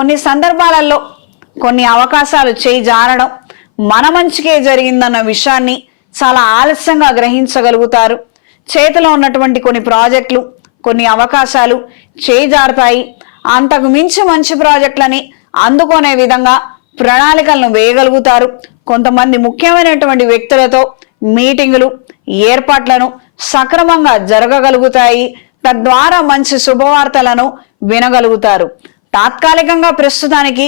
కొన్ని సందర్భాలలో కొన్ని అవకాశాలు చేయి జారడం మన మంచికే జరిగిందన్న విషయాన్ని చాలా ఆలస్యంగా గ్రహించగలుగుతారు. చేతిలో ఉన్నటువంటి కొన్ని ప్రాజెక్టులు కొన్ని అవకాశాలు చేయి జారుతాయి. అంతకు మించి మంచి ప్రాజెక్టులని అందుకునే విధంగా ప్రణాళికలను వేయగలుగుతారు. కొంతమంది ముఖ్యమైనటువంటి వ్యక్తులతో మీటింగులు ఏర్పాట్లను సక్రమంగా జరగగలుగుతాయి. తద్వారా మంచి శుభవార్తలను వినగలుగుతారు. తాత్కాలికంగా ప్రస్తుతానికి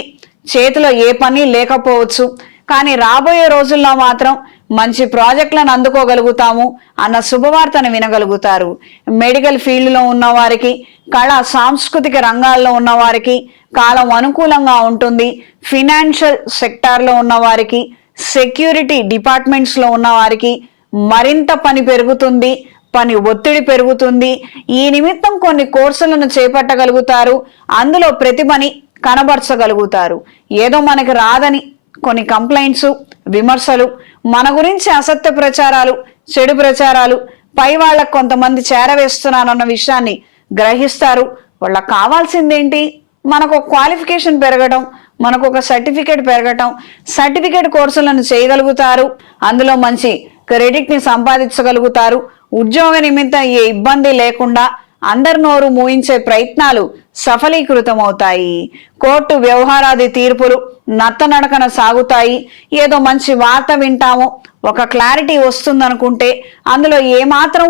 చేతిలో ఏ పని లేకపోవచ్చు. కానీ రాబోయే రోజుల్లో మాత్రం మంచి ప్రాజెక్టులను అందుకోగలుగుతాము అన్న శుభవార్తను వినగలుగుతారు. మెడికల్ ఫీల్డ్లో ఉన్నవారికి కళ సాంస్కృతిక రంగాల్లో ఉన్నవారికి కాలం అనుకూలంగా ఉంటుంది. ఫినాన్షియల్ సెక్టార్లో ఉన్నవారికి సెక్యూరిటీ డిపార్ట్మెంట్స్లో ఉన్నవారికి మరింత పని పెరుగుతుంది. పని ఒత్తిడి పెరుగుతుంది. ఈ నిమిత్తం కొన్ని కోర్సులను చేపట్టగలుగుతారు. అందులో ప్రతిభని కనబరచగలుగుతారు. ఏదో మనకి రాదని కొన్ని కంప్లైంట్స్ విమర్శలు మన గురించి అసత్య ప్రచారాలు చెడు ప్రచారాలు పై వాళ్ళకు కొంతమంది చేరవేస్తున్నానన్న విషయాన్ని గ్రహిస్తారు. వాళ్ళకి కావాల్సిందేంటి? మనకు క్వాలిఫికేషన్ పెరగడం మనకు ఒక సర్టిఫికేట్ పెరగటం సర్టిఫికేట్ కోర్సులను చేయగలుగుతారు. అందులో మంచి క్రెడిట్ని సంపాదించగలుగుతారు. ఉద్యోగ నిమిత్తం ఏ ఇబ్బంది లేకుండా అందరి నోరు మూయించే ప్రయత్నాలు సఫలీకృతమవుతాయి. కోర్టు వ్యవహారాది తీర్పులు నత్తనడకన సాగుతాయి. ఏదో మంచి వార్త వింటాము ఒక క్లారిటీ వస్తుందనుకుంటే అందులో ఏమాత్రం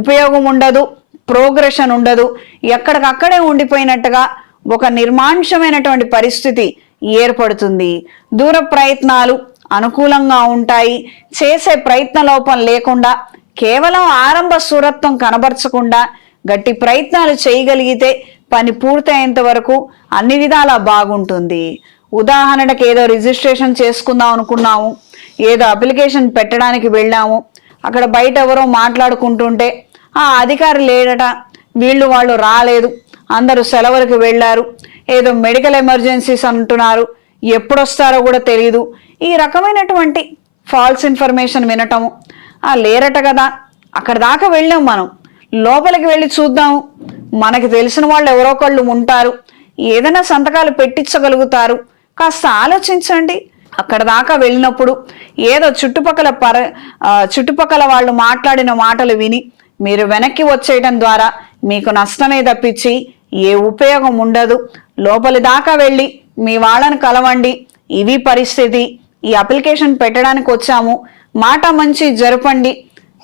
ఉపయోగం ఉండదు ప్రోగ్రెషన్ ఉండదు. ఎక్కడికక్కడే ఉండిపోయినట్టుగా ఒక నిర్మాంశమైనటువంటి పరిస్థితి ఏర్పడుతుంది. దూర ప్రయత్నాలు అనుకూలంగా ఉంటాయి. చేసే ప్రయత్న లోపం లేకుండా కేవలం ఆరంభ సూరత్వం కనబరచకుండా గట్టి ప్రయత్నాలు చేయగలిగితే పని పూర్తయ్యేంత వరకు అన్ని విధాలా బాగుంటుంది. ఉదాహరణకు ఏదో రిజిస్ట్రేషన్ చేసుకుందాం అనుకున్నాము ఏదో అప్లికేషన్ పెట్టడానికి వెళ్ళాము అక్కడ బయట ఎవరో మాట్లాడుకుంటుంటే ఆ అధికారి లేడట వీళ్ళు వాళ్ళు రాలేదు అందరూ సెలవులకు వెళ్ళారు ఏదో మెడికల్ ఎమర్జెన్సీస్ అంటున్నారు ఎప్పుడొస్తారో కూడా తెలియదు ఈ రకమైనటువంటి ఫాల్స్ ఇన్ఫర్మేషన్ వినటము లేరట కదా. అక్కడ దాకా వెళ్ళాం మనం. లోపలికి వెళ్ళి చూద్దాము మనకి తెలిసిన వాళ్ళు ఎవరో ఒకళ్ళు ఉంటారు. ఏదైనా సంతకాలు పెట్టించగలుగుతారు. కాస్త ఆలోచించండి. అక్కడ దాకా వెళ్ళినప్పుడు ఏదో చుట్టుపక్కల పర చుట్టుపక్కల వాళ్ళు మాట్లాడిన మాటలు విని మీరు వెనక్కి వచ్చేయడం ద్వారా మీకు నష్టమే తప్పించి ఏ ఉపయోగం ఉండదు. లోపలి దాకా వెళ్ళి మీ వాళ్ళని కలవండి. ఇది పరిస్థితి. ఈ అప్లికేషన్ పెట్టడానికి వచ్చాము. మాట మంచి జరపండి.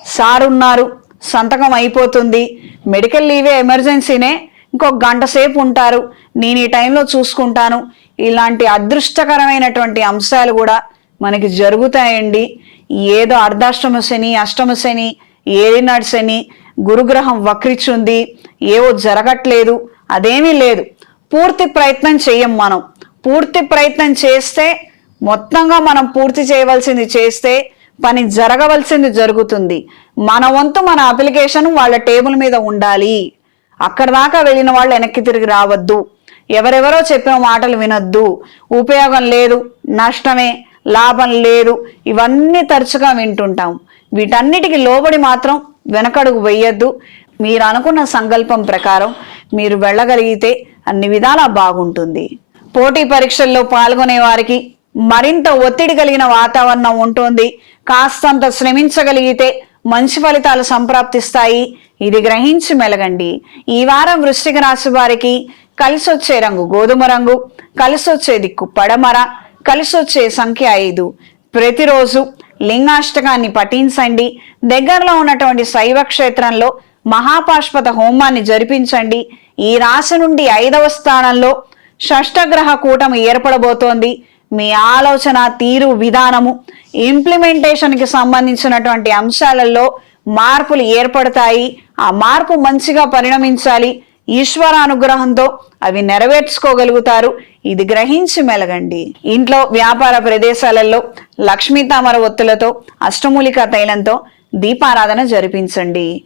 సార్ ఉన్నారు సంతకం అయిపోతుంది. మెడికల్ లీవే ఎమర్జెన్సీనే. ఇంకొక గంట సేపు ఉంటారు. నేను ఈ టైంలో చూసుకుంటాను. ఇలాంటి అదృష్టకరమైనటువంటి అంశాలు కూడా మనకి జరుగుతాయండి. ఏదో అర్ధాష్టమ శని అష్టమ శని ఏలినాడు శని గురుగ్రహం వక్రిచుంది ఏవో జరగట్లేదు. అదేమీ లేదు. పూర్తి ప్రయత్నం చెయ్యం మనం. పూర్తి ప్రయత్నం చేస్తే మొత్తంగా మనం పూర్తి చేయవలసింది చేస్తే పని జరగవలసింది జరుగుతుంది. మన వంతు మన అప్లికేషన్ వాళ్ళ టేబుల్ మీద ఉండాలి. అక్కడ దాకా వెళ్ళిన వాళ్ళు వెనక్కి తిరిగి రావద్దు. ఎవరెవరో చెప్పిన మాటలు వినొద్దు. ఉపయోగం లేదు నష్టమే లాభం లేదు. ఇవన్నీ తరచుగా వింటుంటాం. వీటన్నిటికి లోబడి మాత్రం వెనకడుగు వెయ్యొద్దు మీరు అనుకున్న సంకల్పం ప్రకారం మీరు వెళ్ళగలిగితే అన్ని విధాలా బాగుంటుంది. పోటీ పరీక్షల్లో పాల్గొనే వారికి మరింత ఒత్తిడి కలిగిన వాతావరణం ఉంటుంది. కాస్తంత శ్రమించగలిగితే మంచి ఫలితాలు సంప్రాప్తిస్తాయి. ఇది గ్రహించి మెలగండి. ఈ వారం వృశ్చిక రాశి వారికి కలిసొచ్చే రంగు గోధుమ రంగు కలిసొచ్చే దిక్కు పడమర కలిసొచ్చే సంఖ్య ఐదు. ప్రతిరోజు లింగాష్టకాన్ని పఠించండి. దగ్గరలో ఉన్నటువంటి శైవ క్షేత్రంలో మహాపాష్పత హోమాన్ని జరిపించండి. ఈ రాశి నుండి ఐదవ స్థానంలో షష్టగ్రహ కూటమి ఏర్పడబోతోంది. మీ ఆలోచన తీరు విధానము ఇంప్లిమెంటేషన్కి సంబంధించినటువంటి అంశాలలో మార్పులు ఏర్పడతాయి. ఆ మార్పు మంచిగా పరిణమించాలి. ఈశ్వర అనుగ్రహంతో అవి నెరవేర్చుకోగలుగుతారు. ఇది గ్రహించి మెలగండి. ఇంట్లో వ్యాపార ప్రదేశాలలో లక్ష్మీ తామర ఒత్తులతో అష్టమూలిక తైలంతో దీపారాధన జరిపించండి.